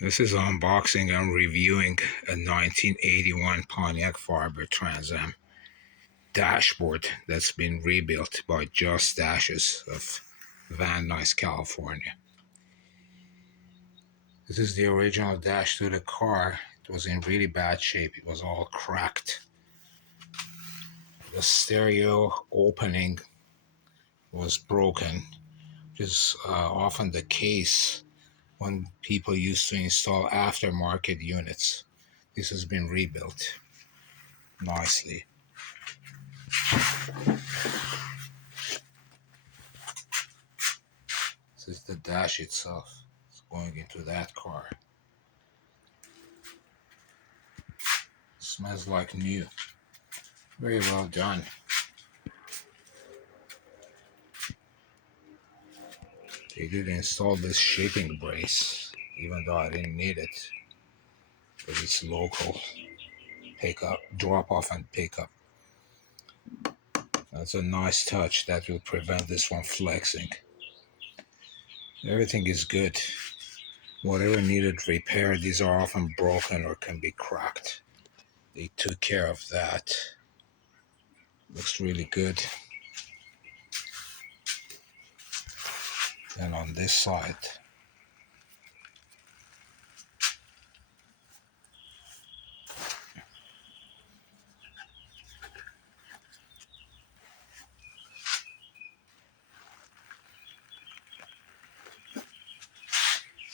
This is unboxing and reviewing a 1981 Pontiac Firebird Trans Am dashboard that's been rebuilt by Just Dashes of Van Nuys, California. This is the original dash to the car. It was in really bad shape. It was all cracked. The stereo opening was broken, which is often the case when people used to install aftermarket units. This has been rebuilt nicely. This is the dash itself. It's going into that car. Smells like new. Very well done. They did install this shipping brace, even though I didn't need it. But it's local. Pickup, drop off and pickup. That's a nice touch that will prevent this from flexing. Everything is good. Whatever needed repair, these are often broken or can be cracked. They took care of that. Looks really good. And on this side,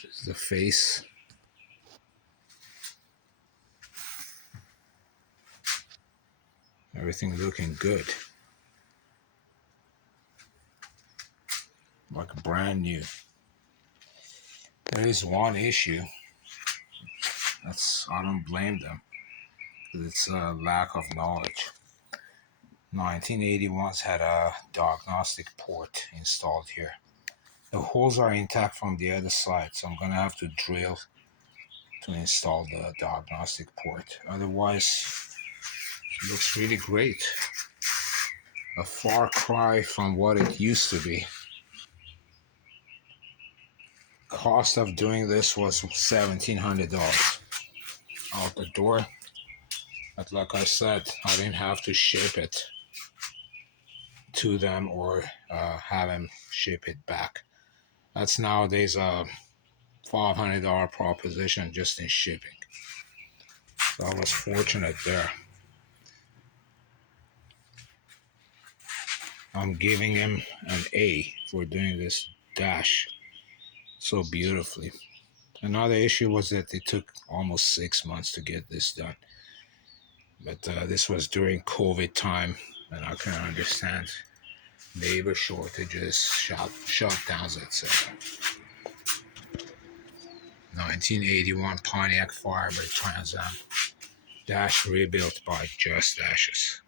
this is the face. Everything looking good. Like brand new. There is one issue. I don't blame them. It's a lack of knowledge. 1981s had a diagnostic port installed here. The holes are intact from the other side, so I'm gonna have to drill to install the diagnostic port. Otherwise, it looks really great. A far cry from what it used to be. Cost of doing this was $1,700 out the door. But like I said, I didn't have to ship it to them or have them ship it back. That's nowadays a $500 proposition just in shipping. So I was fortunate there. I'm giving him an A for doing this dash so beautifully. Another issue was that it took almost 6 months to get this done. But this was during COVID time, and I can understand labor shortages, shutdowns, etc. 1981 Pontiac Firebird Trans Am dash rebuilt by Just Dashes.